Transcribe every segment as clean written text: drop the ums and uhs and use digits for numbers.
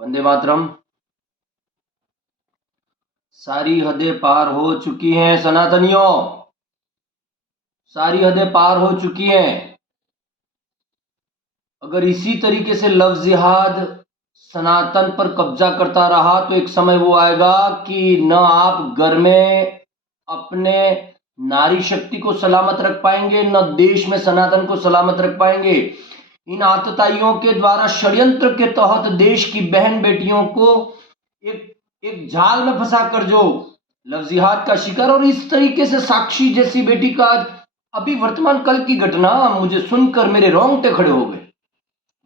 वंदे मातरम। सारी हदें पार हो चुकी हैं सनातनियों, सारी हदें पार हो चुकी हैं। अगर इसी तरीके से लव जिहाद सनातन पर कब्जा करता रहा तो एक समय वो आएगा कि न आप घर में अपने नारी शक्ति को सलामत रख पाएंगे, न देश में सनातन को सलामत रख पाएंगे। इन आतताइयों के द्वारा षड्यंत्र के तहत देश की बहन बेटियों को एक जाल में फंसाकर जो लव जिहाद का शिकार, और इस तरीके से साक्षी जैसी बेटी का आज अभी वर्तमान कल की घटना मुझे सुनकर मेरे रोंगटे खड़े हो गए।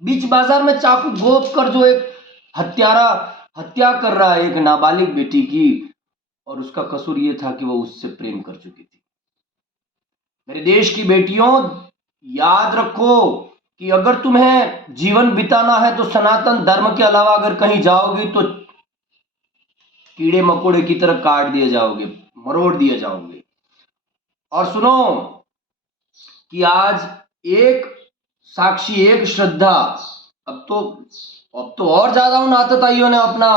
बीच बाजार में चाकू घोंप कर जो एक हत्यारा हत्या कर रहा है एक नाबालिग बेटी की, और उसका कसूर यह था कि वो उससे प्रेम कर चुकी थी। मेरे देश की बेटियों, याद रखो कि अगर तुम्हें जीवन बिताना है तो सनातन धर्म के अलावा अगर कहीं जाओगी तो कीड़े मकोड़े की तरह काट दिए जाओगे, मरोड़ दिए जाओगे। और सुनो कि आज एक साक्षी, एक श्रद्धा, अब तो और ज्यादा उन आतताइयों ने अपना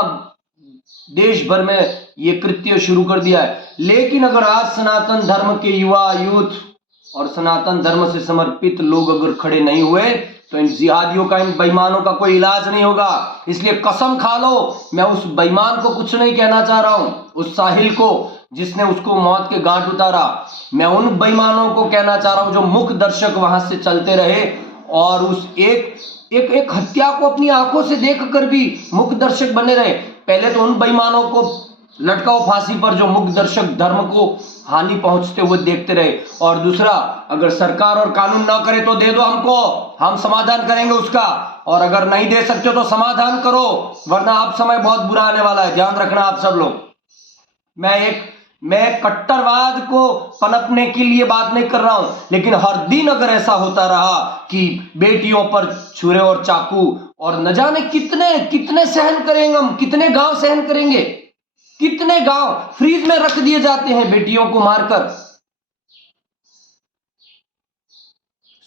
देश भर में ये कृत्य शुरू कर दिया है। लेकिन अगर आज सनातन धर्म के युवा, यूथ और सनातन धर्म से समर्पित लोग अगर खड़े नहीं हुए तो इन जिहादियों का, इन बेईमानों का कोई इलाज नहीं होगा। इसलिए कसम खा लो, मैं उस बेईमान को कुछ नहीं कहना चाह रहा हूं, उस साहिल को जिसने उसको मौत के घाट उतारा, मैं उन बेईमानों को कहना चाह रहा हूं जो मुख दर्शक वहां से चलते रहे और उस एक हत्या को अपनी आंखों से देखकर भी मुख दर्शक बने रहे। पहले तो उन बेईमानों को लटकाओ फांसी पर जो मुख दर्शक धर्म को हानि पहुंचते हुए देखते रहे, और दूसरा, अगर सरकार और कानून ना करे तो दे दो हमको, हम समाधान करेंगे उसका, और अगर नहीं दे सकते तो समाधान करो, वरना अब समय बहुत बुरा आने वाला है, ध्यान रखना आप सब लोग। मैं कट्टरवाद को पनपने के लिए बात नहीं कर रहा हूं, लेकिन हर दिन अगर ऐसा होता रहा कि बेटियों पर छुरे और चाकू, और न जाने कितने कितने सहन करेंगे हम, कितने गांव सहन करेंगे, कितने गांव फ्रीज में रख दिए जाते हैं बेटियों को मारकर।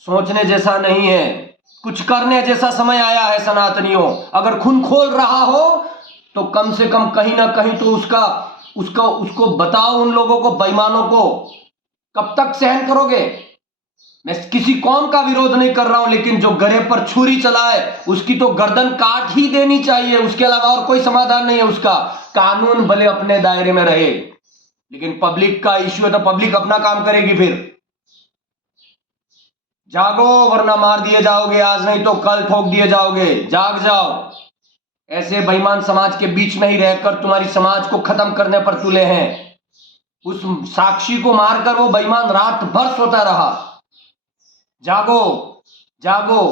सोचने जैसा नहीं है, कुछ करने जैसा समय आया है सनातनियों। अगर खून खोल रहा हो तो कम से कम कहीं ना कहीं तो उसको बताओ, उन लोगों को, बेईमानों को। कब तक सहन करोगे? मैं किसी कौम का विरोध नहीं कर रहा हूं, लेकिन जो गले पर छुरी चलाए उसकी तो गर्दन काट ही देनी चाहिए, उसके अलावा और कोई समाधान नहीं है उसका। कानून भले अपने दायरे में रहे, लेकिन पब्लिक का इश्यू है तो पब्लिक अपना काम करेगी। फिर जागो, वरना मार दिए जाओगे, आज नहीं तो कल ठोक दिए जाओगे। जाग जाओ। ऐसे बेईमान समाज के बीच में ही रहकर तुम्हारी समाज को खत्म करने पर तुले हैं। उस साक्षी को मारकर वो बेईमान रात भर सोता रहा। जागो, जागो।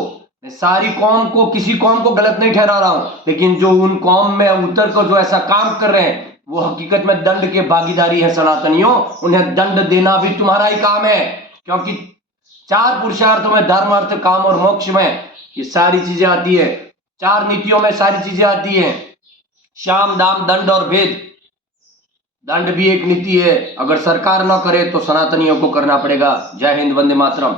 मैं सारी कौम को, किसी कौम को गलत नहीं ठहरा रहा हूं, लेकिन जो उन कौम में उतर कर जो ऐसा काम कर रहे हैं वो हकीकत में दंड के भागीदारी है सनातनियों। उन्हें दंड देना भी तुम्हारा ही काम है, क्योंकि 4 पुरुषार्थों में, धर्म, अर्थ, काम और मोक्ष में ये सारी चीजें आती है। 4 नीतियों में सारी चीजें आती हैं, शाम, दाम, दंड और भेद। दंड भी एक नीति है, अगर सरकार ना करे तो सनातनियों को करना पड़ेगा। जय हिंद, वंदे मातरम।